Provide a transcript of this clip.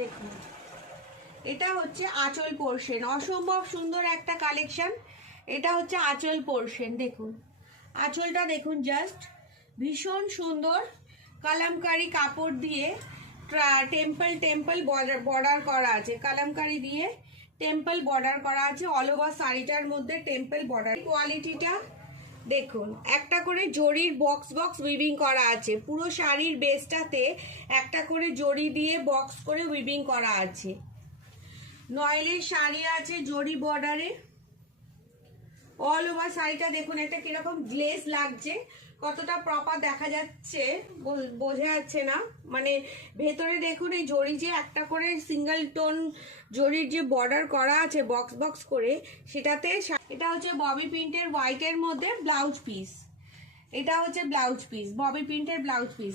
দেখুন, এটা হচ্ছে আঁচল পোর্শন, অসম্ভব সুন্দর একটা কালেকশন। এটা হচ্ছে আঁচল পোর্শন, দেখুন আঁচলটা দেখুন, জাস্ট ভীষণ সুন্দর কালামকারি কাপড় দিয়ে টেম্পল বর্ডার করা আছে, কালামকারি দিয়ে টেম্পল বর্ডার করা আছে। অল ওভার শাড়িটার মধ্যে টেম্পল বর্ডার। কোয়ালিটিটা দেখুন, একটা করে জরির বক্স উইভিং করা আছে, পুরো শাড়ির বেসটাতে একটা করে জরি দিয়ে বক্স করে উইভিং করা আছে। নয়েলের শাড়ি আছে জরি বর্ডারে। অল ওভার শাড়িটা দেখুন, এটা কিরকম গ্লেজ লাগছে, কতটা প্রপার দেখা যাচ্ছে বোঝা যাচ্ছে না, মানে ভেতরে দেখুন এই জরি যে একটা করে সিঙ্গেল টোন জরির যে বর্ডার করা আছে বক্স করে, সেটাতে এটা হচ্ছে ববি প্রিন্টের হোয়াইটের মধ্যে ব্লাউজ পিস। এটা হচ্ছে ব্লাউজ পিস, ববি প্রিন্টের ব্লাউজ পিস।